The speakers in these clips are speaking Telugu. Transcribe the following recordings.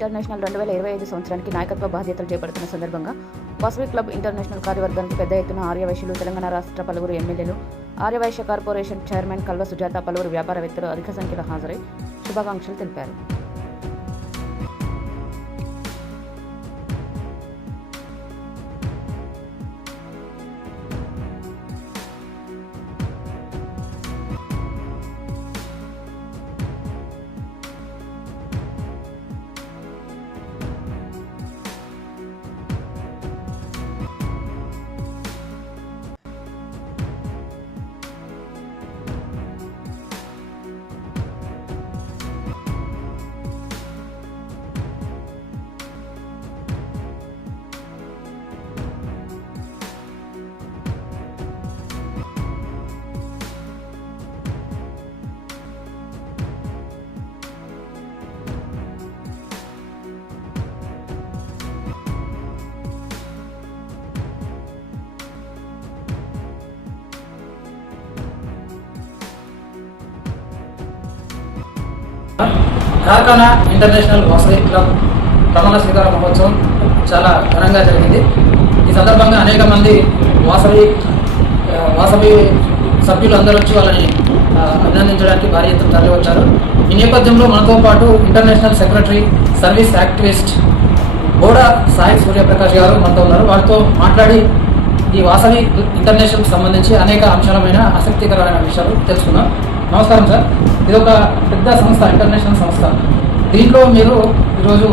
ఇంటర్నేషనల్ 2025 సంవత్సరానికి నాయకత్వ బాధ్యతలు చేపడుతున్న సందర్భంగా వాసవి క్లబ్ ఇంటర్నేషనల్ కార్యవర్గానికి పెద్ద ఎత్తున ఆర్యవైశ్యులు, తెలంగాణ రాష్ట్ర పలువురు ఎమ్మెల్యేలు, ఆర్యవైశ్య కార్పొరేషన్ చైర్మన్ కల్వ సుజాత, పలువురు వ్యాపారవేత్తలు అధిక సంఖ్యలో హాజరై శుభాకాంక్షలు తెలిపారు. కార్ఖానా ఇంటర్నేషనల్ వాసవి క్లబ్ ప్రమాణ స్వీకార మహోత్సవం చాలా ఘనంగా జరిగింది. ఈ సందర్భంగా అనేక మంది వాసవి సభ్యులు అందరూ వచ్చి వాళ్ళని అభినందించడానికి భారీ ఎత్తున తరలి వచ్చారు. ఈ నేపథ్యంలో మనతో పాటు international secretary, service activist Boda Sai Suryaprakash గారు మనతో ఉన్నారు. వారితో మాట్లాడి ఈ వాసవి ఇంటర్నేషనల్కి సంబంధించి అనేక అంశాలమైన ఆసక్తికరమైన విషయాలు తెలుసుకుందాం. నమస్కారం సార్. ఇది ఒక పెద్ద సంస్థ, ఇంటర్నేషనల్ సంస్థ. దీంట్లో మీరు ఈరోజు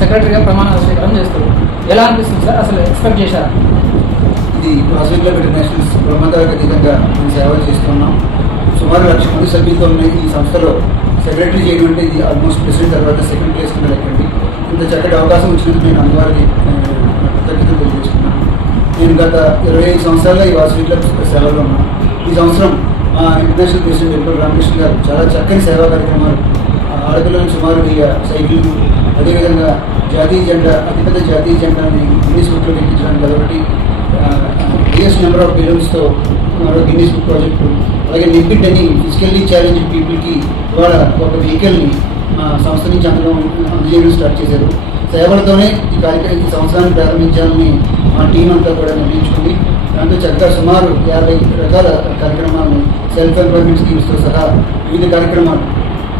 సెక్రటరీగా ప్రమాణ స్వీకారం చేస్తారు. ఎలా అనిపిస్తుంది సార్? అసలు ఎక్స్పెక్ట్ చేశారా? ఇది వాసవి క్లబ్ ఇంటర్నేషనల్స్ ప్రమాదాలకు అతీతంగా మేము సేవలు చేస్తున్నాం. సుమారు 1,00,000 మంది సభ్యులతో ఉన్న ఈ సంస్థలో సెక్రటరీ చేయడం అంటే ఇది ఆల్మోస్ట్ ప్రెసిడెంట్ తర్వాత సెకండ్ ప్లేస్ కింద లెక్కండి. ఇంత చక్కటి అవకాశం వచ్చినందుకు నేను అందరికీ కృతజ్ఞతలు తెలియజేస్తున్నాను. నేను గత 25 సంవత్సరాలుగా ఈ వాసవి క్లబ్ సేవలో ఉన్నాను. ఈ సంవత్సరం ఇంటర్నేషనల్ ప్రెసిడెంట్ వెంకట రామకృష్ణ గారు చాలా చక్కని సేవా కార్యక్రమాలు, ఆడపిల్లలకు సుమారు 1000 సైకిళ్ళు, అదేవిధంగా జాతీయ జెండా, అతిపెద్ద జాతీయ జెండాని గిన్నీస్ బుక్లో ఎక్కించడానికి అదొకటి, బిగ్గెస్ట్ నెంబర్ ఆఫ్ బెలూన్స్తో గిన్నీస్ బుక్ ప్రాజెక్టు, అలాగే నిప్పిట్ అని ఫిజికల్లీ ఛాలెంజ్ పీపుల్కి ఇవాళ ఒక వెహికల్ని సంస్థ నుంచి అందజేయడం స్టార్ట్ చేశారు. సేవలతోనే ఈ సంవత్సరాన్ని ప్రారంభించాలని మా టీం అంతా కూడా నిర్ణయించుకుంది. దాంతో చక్కగా సుమారు 50 రకాల కార్యక్రమాలను సెల్ఫ్ ఎంప్లాయ్మెంట్ స్కీమ్స్తో సహా వివిధ కార్యక్రమాలు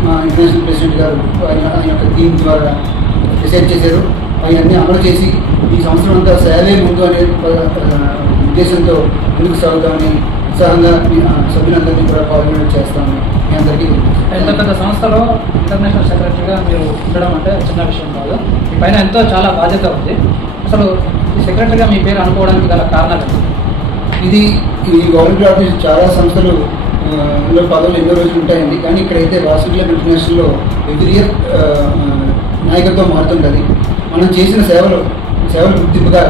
మా ఇంటర్నేషనల్ ప్రెసిడెంట్ గారు ఆయన యొక్క టీం ద్వారా డిసైడ్ చేశారు. అవన్నీ అమలు చేసి ఈ సంవత్సరం అంతా సేవే ముందు అనే ఉద్దేశంతో ముందుకు సాగుతామని ఉత్సాహంగా సభ్యులందరినీ కూడా కోఆర్డినేట్ చేస్తామని మీ అందరికీ. ఎంత పెద్ద సంస్థలో ఇంటర్నేషనల్ సెక్రటరీగా మీరు ఉండడం అంటే చిన్న విషయం కాదు. మీ పైన ఎంతో చాలా బాధ్యత ఉంది. అసలు ఈ సెక్రటరీగా మీ పేరు అనుకోవడానికి గల కారణాలు ఇది గవర్నమెంట్ ఆఫీస్ చాలా సంస్థలు ఇందులో పదవులు ఎన్నో రోజులు ఉంటాయండి. కానీ ఇక్కడైతే వాసవి క్లబ్ ఇంటర్నేషనల్లో ఎవ్రీ ఇయర్ నాయకత్వం మారుతుంటుంది. మనం చేసిన సేవలు గుర్తింపుగా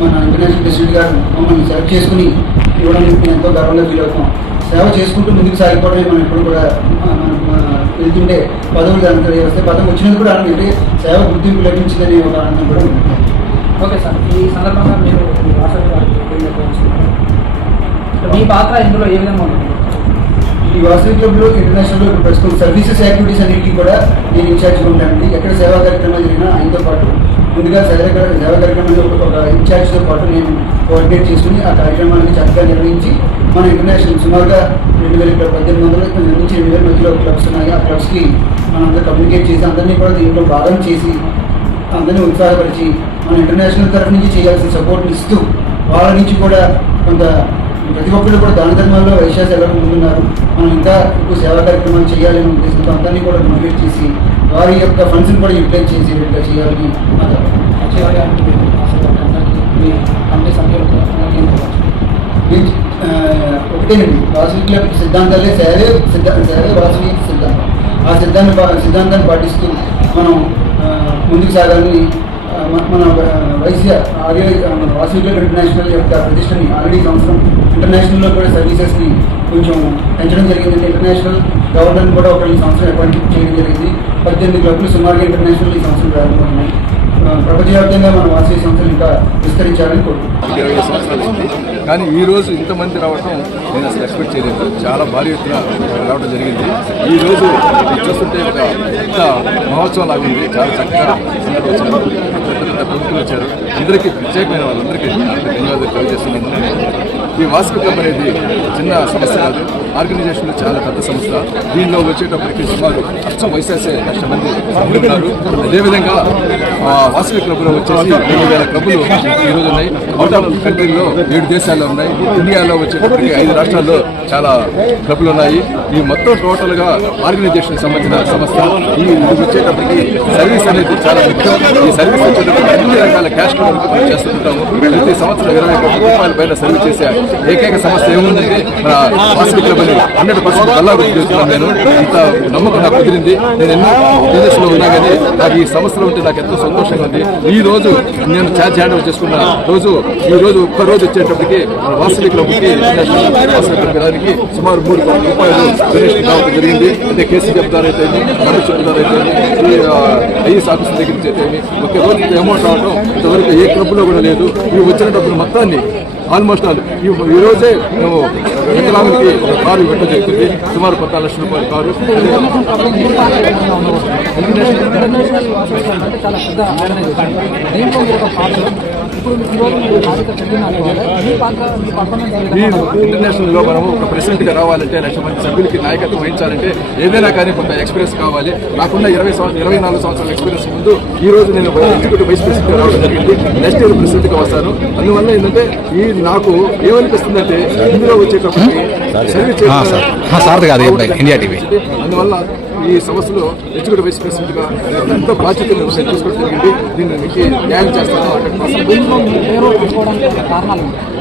మన ఇంటర్నేషనల్ ప్రెసిడెంట్ గారు మమ్మల్ని సెలెక్ట్ చేసుకుని ఇవ్వడానికి ఎంతో గర్వంగా ఫీల్ అవుతాం. సేవ చేసుకుంటూ ముందుకు సాగిపోవడమే మనం ఎప్పుడు కూడా వెళ్తుంటే పదవులు దాని వస్తే పదవి వచ్చినది కూడా ఆనందం, అంటే సేవ గుర్తింపు లభించిందనే ఒక ఆనందం కూడా ఉంటుంది. ఓకే సార్, ఈ సందర్భంగా మీరు వాసవి మీ పాత్ర ఇందులో ఏ విధంగా ఉంటుంది? ఈ వాసవి క్లబ్లో ఇంటర్నేషనల్లో ప్రస్తుతం సర్వీసెస్ యాక్టివిటీస్ అన్నింటికి కూడా నేను ఇన్ఛార్జ్గా ఉంటానండి. ఎక్కడ సేవా కార్యక్రమాలు జరిగినా ఆయనతో పాటు ముందుగా సేవా కార్యక్రమంలో ఒక ఇన్ఛార్జ్తో పాటు నేను కోఆర్డినేట్ చేసుకుని ఆ కార్యక్రమాన్ని చక్కగా నిర్వహించి మన ఇంటర్నేషనల్ సుమారుగా 2018 నుంచి 2000 మధ్యలో క్లబ్స్ ఉన్నాయి. ఆ క్లబ్స్కి మనంతా కమ్యూనికేట్ చేసి అందరినీ కూడా దీంట్లో భాగం చేసి అందరినీ ఉత్సాహపరిచి మన ఇంటర్నేషనల్ తరఫు నుంచి చేయాల్సిన సపోర్ట్ని ఇస్తూ వాళ్ళ నుంచి కూడా కొంత ప్రతి ఒక్కరు కూడా దాన ధర్మాల్లో వైశ్యాస్ ఎలా ముందున్నారు, మనం ఇంకా ఎక్కువ సేవా కార్యక్రమాలు చేయాలని ఉద్దేశంతో అందరినీ కూడా మోటివేట్ చేసి వారి యొక్క ఫండ్స్ని కూడా యూటిలైజ్ చేసి విధంగా చేయాలని ఒకటేనండి. వాసవి క్లబ్ సిద్ధాంతాలే సేవే వాసవి సిద్ధాంతం. ఆ సిద్ధాంతాన్ని పాటిస్తూ మనం ముందుకు సాగాలని మన వాసవి క్లబ్ ఇంటర్నేషనల్ యొక్క ప్రతిష్టని ఆల్రెడీ సంవత్సరం ఇంటర్నేషనల్లో కూడా సర్వీసెస్ని కొంచెం పెంచడం జరిగిందంటే ఇంటర్నేషనల్ గవర్నర్ కూడా ఒక ఈ సంవత్సరం అపాయింట్ చేయడం జరిగింది. 18 క్లబ్లు సుమారుగా ఇంటర్నేషనల్ ఈ సంవత్సరం ప్రారంభమవుతున్నాయి. ప్రపంచవ్యాప్తంగా మన వాసవి సంస్థలు ఇంకా విస్తరించాలని కోరుకుంటున్నాం. 20 సంవత్సరాలు ఉంది. కానీ ఈ రోజు ఇంతమంది రావడం నేను అసలు ఎక్స్పెక్ట్ చేయలేదు. చాలా భారీ ఎత్తున రావడం జరిగింది. ఈ రోజు చూస్తుంటే ఒక పెద్ద మహోత్సవం లాగుంది. చాలా చక్కగా అందరూ వచ్చారు, పెద్ద ప్రముఖులు వచ్చారు. అందరికీ ప్రత్యేకమైన వాళ్ళందరికీ ధన్యవాదాలు తెలియజేస్తున్నాను. ఈ వాసవి క్లబ్ అనేది చిన్న సంస్థ కాదు, ఆర్గనైజేషన్ చాలా పెద్ద సంస్థ. దీనిలో వచ్చేటప్పటికి సుమారు అచ్చం వయసేసే 1,00,000 మంది సభ్యులు ఉన్నారు. అదేవిధంగా వాసవి క్లబ్లో వచ్చేసి 2,000 క్లబ్లు ఈ రోజు ఉన్నాయి. అవుట్ ఆఫ్ కంట్రీలో 7 దేశాల్లో ఉన్నాయి. ఇండియాలో వచ్చేటప్పటికి 5 రాష్ట్రాల్లో చాలా క్లబ్లు ఉన్నాయి. ఈ మొత్తం టోటల్ గా ఆర్గనైజేషన్ సంబంధించిన సంస్థ. ఈ వచ్చేటప్పటికి సర్వీస్ అనేది చాలా ముఖ్యం. ఈ సర్వీస్ వచ్చేటప్పటికి అన్ని రకాల క్యాష్ మనం చేస్తుంటాము. ప్రతి సంవత్సరం 20 కోట్ల రూపాయల పైన సర్వీస్ చేసే ఏకైక సంస్థ ఏముందంటే మన వాసవి క్లబ్ అని 100% బల్లాగుర్తి చేస్తున్నాను. నేను ఇంత నమ్మకం నాకు కుదిరింది. నేను ఎన్నో బిజినెస్ లో ఉన్నా కానీ నాకు ఈ సంస్థలో ఉంటే నాకు ఎంతో సంతోషంగా ఉంది. ఈ రోజు నేను ఛార్జ్ హ్యాండ్ ఓవర్ చేసుకున్న రోజు ఈ రోజు ఒక్కరోజు వచ్చేటప్పటికి మన వాసవి క్లబ్కి వాసవి క్లబ్ దానికి సుమారు 3 కోట్ల రూపాయలు డొనేషన్ కావడం జరిగింది. అంటే కేసీఎఫ్ ద్వారా అయితే మెంబర్షిప్ ద్వారా అయితే ఐఎస్ ఆఫీసర్ దగ్గర నుంచి అయితే ఒక రోజు అమౌంట్ రావడం ఇంతవరకు ఏ క్లబ్లో కూడా లేదు. ఈ వచ్చిన డబ్బులు మొత్తాన్ని ఆల్మోస్ట్ ఆల్ ఈ రోజే మేము వికలాంగులకి కారు ఇవ్వడం జరుగుతుంది. సుమారు 14 లక్షల రూపాయల కారు. ఇంటర్నేషనల్ లో మనం ఒక ప్రెసిడెంట్ గా రావాలంటే 1,00,000 మంది సభ్యులకి నాయకత్వం వహించాలంటే ఏదైనా కానీ కొంత ఎక్స్పీరియన్స్ కావాలి. నాకున్న 24 సంవత్సరాల ఎక్స్పీరియన్స్ ముందు ఈ రోజు నేను ఎగ్జిక్యూటివ్ వైస్ ప్రెసిడెంట్ గా రావడం జరిగింది. నెక్స్ట్ ఇయర్ ప్రెసిడెంట్ గా వస్తాను. అందువల్ల ఏంటంటే నాకు ఏమనిపిస్తుందంటే ఇందులో వచ్చేటప్పటికి సర్వీస్ ఇండియా టీవీ అందువల్ల ఈ సంస్థలో ఎగ్జిక్యూటివ్ వైస్ ప్రెసిడెంట్ గా ఎంతో బాధ్యతలు నేను తీసుకోవడం జరిగింది. దీన్ని మీకు న్యాయం చేస్తాను.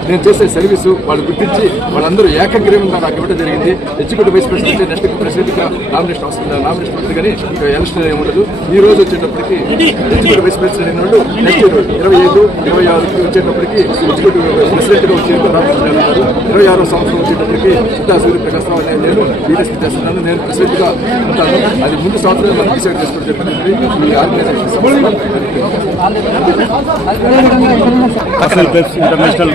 నేను చేసే సర్వీసు వాళ్ళు గుర్తించి వాళ్ళందరూ ఏకగ్రీవంగా నాకు ఇవ్వడం జరిగింది. Executive vice president next president గా నామినేషన్ వస్తుంది. నామినేషన్ వస్తుంది కానీ ఇంకా ఎలక్షన్ ఏమి ఉండదు. ఈ రోజు వచ్చేటప్పటికి ఎగ్జిక్యూటివ్ వైస్ ప్రెసిడెంట్ అయిన వాళ్ళు నెక్స్ట్ 25, 26 వచ్చేటప్పటికి ఎగ్జిక్యూటివ్ ప్రెసిడెంట్ గా వచ్చే 26వ సంవత్సరం వచ్చేటప్పటికి సిద్ధా సూర్యప్రకాశ్ రావు అనే నేను లీడర్షిప్ చేస్తున్నాను. నేను ప్రెసిడెంట్ గా ఉంటాను. అది ముందు సంవత్సరం మనం డిసైడ్ చేసుకోవడం జరిగింది. ఈ ఆర్గనైజేషన్ ఇంటర్నేషనల్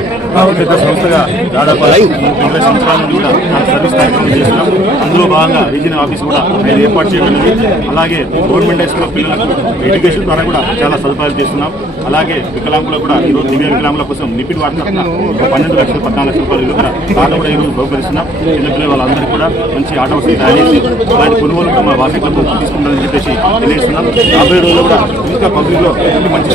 పెద్ద సంస్థగా దాదాపు 20 సంవత్సరాల నుండి కూడా సర్వీస్ కార్యక్రమం చేస్తున్నాం. అందులో భాగంగా రీజనల్ ఆఫీస్ కూడా నేను ఏర్పాటు చేయబడింది. అలాగే గవర్నమెంట్ హై స్కూల్ పిల్లలకు ఎడ్యుకేషన్ ద్వారా కూడా చాలా సదుపాయాలు చేస్తున్నాం. అలాగే వికలాంగులకు కూడా ఈరోజు దివ్య వికలాంగుల కోసం నిపిట్ వాటర్ 12 లక్షలు 14 లక్షల రూపాయలు విలువ కార్డు కూడా ఈరోజు బహుకరిస్తున్నాం. చిన్నపిల్లల వాళ్ళందరికీ కూడా మంచి ఆట వసతి తయారు చేసి అలాంటి కొనుగోలు మా వాసవి క్లబ్ తీసుకుంటారని చెప్పేసి తెలియజేస్తున్నాం. రాబోయే రోజుల్లో కూడా ఇంకా పబ్లిక్ లో మంచి